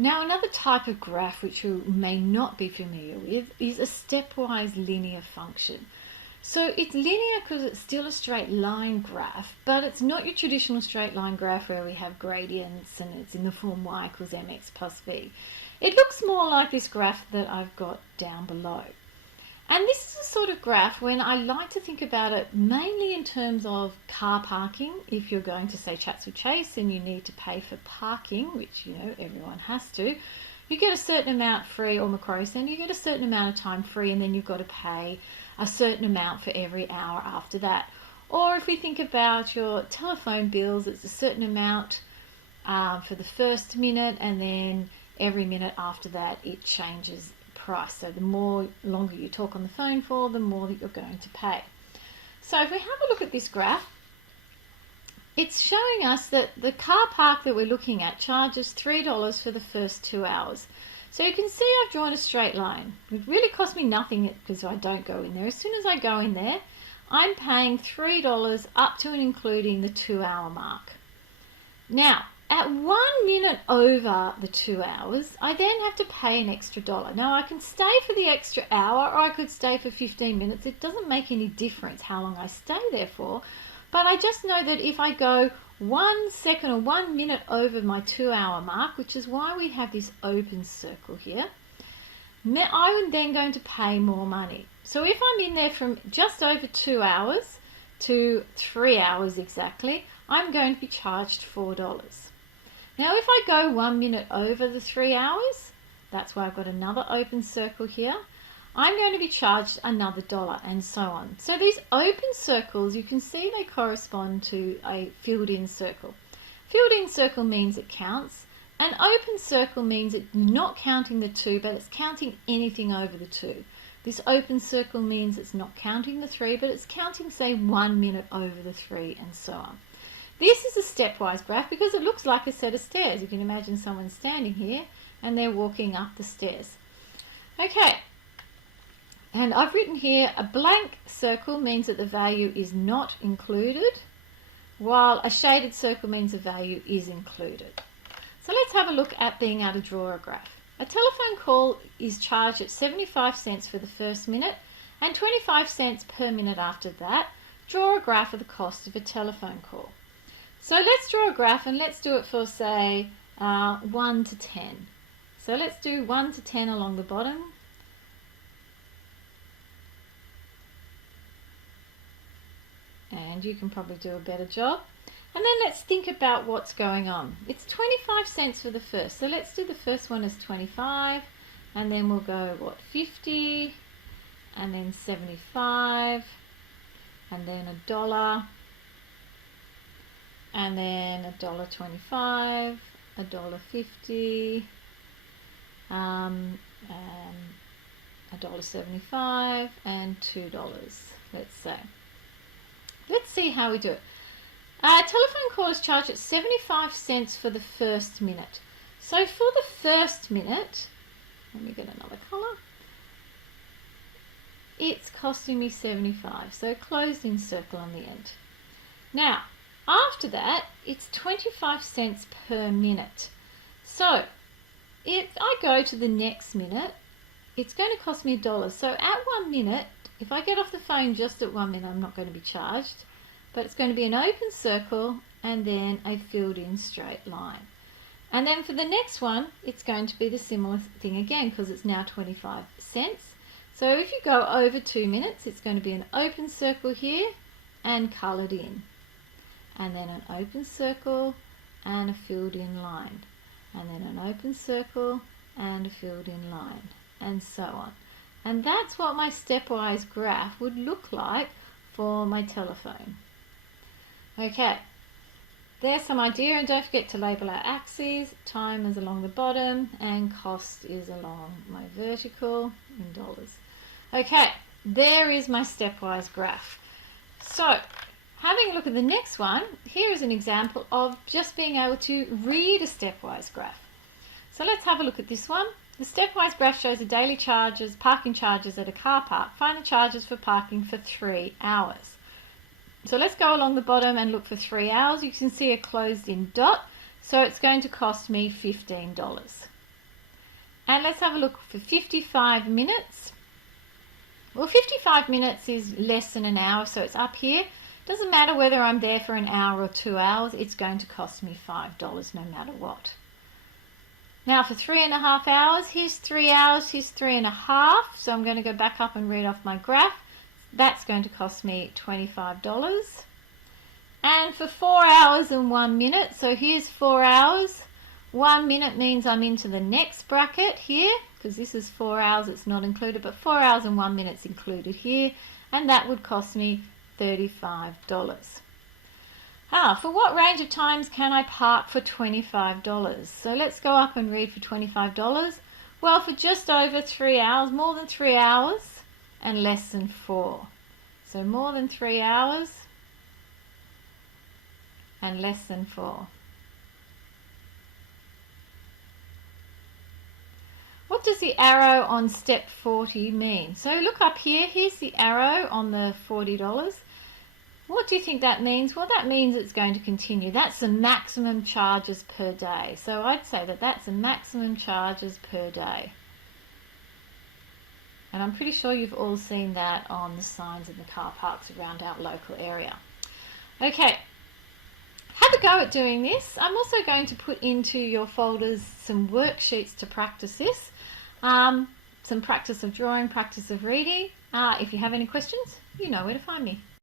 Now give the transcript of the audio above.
Now, another type of graph which you may not be familiar with is a stepwise linear function. So it's linear because it's still a straight line graph, but it's not your traditional straight line graph where we have gradients and it's in the form y equals mx plus v. It looks more like this graph that I've got down below. And this is a sort of graph when I like to think about it mainly in terms of car parking. If you're going to, say, Chatswood Chase and you need to pay for parking, which, you know, everyone has to, you get a certain amount free, or Macquarie Centre, you get a certain amount of time free, and then you've got to pay a certain amount for every hour after that. Or if we think about your telephone bills, it's a certain amount for the first minute, and then every minute after that it changes price. So the longer you talk on the phone for, the more that you're going to pay. So if we have a look at this graph, it's showing us that the car park that we're looking at charges $3 for the first 2 hours. So you can see I've drawn a straight line. It really cost me nothing because I don't go in there. As soon as I go in there, I'm paying $3 up to and including the 2 hour mark. Now, at 1 minute over the 2 hours, I then have to pay an extra $1. Now, I can stay for the extra hour, or I could stay for 15 minutes. It doesn't make any difference how long I stay there for, but I just know that if I go 1 second or 1 minute over my 2 hour mark, which is why we have this open circle here, I'm then going to pay more money. So if I'm in there from just over 2 hours to 3 hours exactly, I'm going to be charged $4. Now, if I go 1 minute over the 3 hours, that's why I've got another open circle here, I'm going to be charged another $1, and so on. So these open circles, you can see they correspond to a filled-in circle. Filled-in circle means it counts. An open circle means it's not counting the 2, but it's counting anything over the 2. This open circle means it's not counting the 3, but it's counting, say, 1 minute over the 3, and so on. This is a stepwise graph because it looks like a set of stairs. You can imagine someone standing here and they're walking up the stairs. Okay, and I've written here a blank circle means that the value is not included, while a shaded circle means the value is included. So let's have a look at being able to draw a graph. A telephone call is charged at 75 cents for the first minute and 25 cents per minute after that. Draw a graph of the cost of a telephone call. So let's draw a graph, and let's do it for, say, 1 to 10. So let's do 1 to 10 along the bottom. And you can probably do a better job. And then let's think about what's going on. It's 25 cents for the first. So let's do the first one as 25. And then we'll go, 50, and then 75, and then $1. And then $1.25, $1.50, $1.75, and $2, let's say. Let's see how we do it. A telephone call is charged at 75 cents for the first minute. So for the first minute, let me get another colour, it's costing me 75, so closed in circle on the end. Now, after that, it's 25 cents per minute. So if I go to the next minute, it's going to cost me $1. So at 1 minute, if I get off the phone just at 1 minute, I'm not going to be charged, but it's going to be an open circle and then a filled-in straight line. And then for the next one, it's going to be the similar thing again because it's now 25 cents. So if you go over 2 minutes, it's going to be an open circle here and coloured in. And then an open circle and a filled-in line, and then an open circle and a filled-in line, and so on. And that's what my stepwise graph would look like for my telephone. Okay, there's some idea, and don't forget to label our axes. Time is along the bottom and cost is along my vertical in dollars. Okay, there is my stepwise graph. So having a look at the next one, here is an example of just being able to read a stepwise graph. So let's have a look at this one. The stepwise graph shows the daily charges, parking charges at a car park. Find the charges for parking for 3 hours. So let's go along the bottom and look for 3 hours. You can see a closed in dot, so it's going to cost me $15. And let's have a look for 55 minutes. Well, 55 minutes is less than an hour, so it's up here. Doesn't matter whether I'm there for an hour or 2 hours, it's going to cost me $5 no matter what. Now for 3.5 hours, here's 3 hours, here's 3.5. So I'm going to go back up and read off my graph. That's going to cost me $25. And for 4 hours and 1 minute, so here's 4 hours. 1 minute means I'm into the next bracket here, because this is 4 hours, it's not included, but 4 hours and 1 minute's included here, and that would cost me $35. For what range of times can I park for $25? So let's go up and read for $25. Well, for just over 3 hours, more than 3 hours, and less than 4. So more than 3 hours and less than 4. What does the arrow on step 40 mean? So look up here, here's the arrow on the $40. What do you think that means? Well, that means it's going to continue. That's the maximum charges per day. So I'd say that that's the maximum charges per day. And I'm pretty sure you've all seen that on the signs in the car parks around our local area. Okay, have a go at doing this. I'm also going to put into your folders some worksheets to practice this. Some practice of drawing, practice of reading. If you have any questions, you know where to find me.